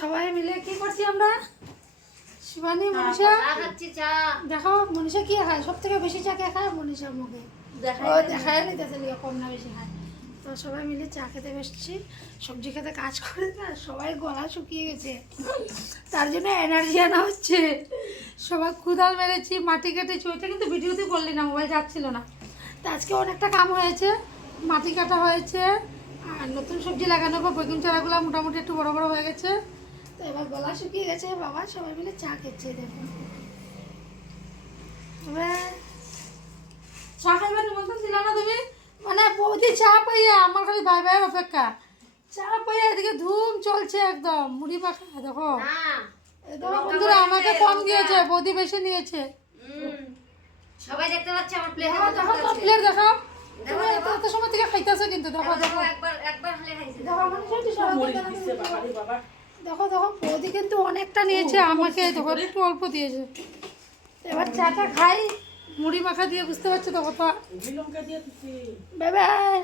সবাই মিলে কি করছি আমরা? শিবানী, মনীষা দেখো, মনীষা কি খায়? সব থেকে বেশি চা কে খায়? মনীষার মুখে দেখায় নিতেছে কম না বেশি খায়। তো সবাই মিলে চা খেতে বসছি। সবজি খেতে কাজ করে না, সবাই গলা শুকিয়ে গেছে, তার জন্য এনার্জি আনা হচ্ছে। সবাই কুদাল মেরেছি, মাটি কেটেছি। ওইটা কিন্তু ভিডিওতে করলি না, মোবাইল যাচ্ছিল না। তো আজকে অনেকটা কাম হয়েছে, মাটি কাটা হয়েছে আর নতুন সবজি লাগানো বা বেগুন চারাগুলো মোটামুটি একটু বড় বড় হয়ে গেছে। তো এবার গলা শুকিয়ে গেছে, বাবা সবাই মিলে চা খেচ্ছে। দেখুন, চা খাইবার নিমন্ত্রণ ছিল না তুমি? মানে বৌদি চা পাইয়া আমার খালি ভাই ভাইয়ের অপেক্ষা। চা পাইয়া এদিকে ধুম চলছে একদম, মুড়ি মাখা। দেখো দেখো বন্ধুরা, আমাকে কম দিয়েছে, বৌদি বেশি নিয়েছে। সবাই দেখতে পাচ্ছে আমার প্লেট। দেখো তো প্লেট দেখাও। এত সময় থেকে খাইতেছে কিন্তু। দেখো দেখো একবার হলে খাইছে। দেখো দেখো বৌদি কিন্তু অনেকটা নিয়েছে, আমাকে দেখো একটু অল্প দিয়েছে। এবার চাটা খাই মুড়ি মাখা দিয়ে, বুঝতে পারছো তো কত। Bye bye.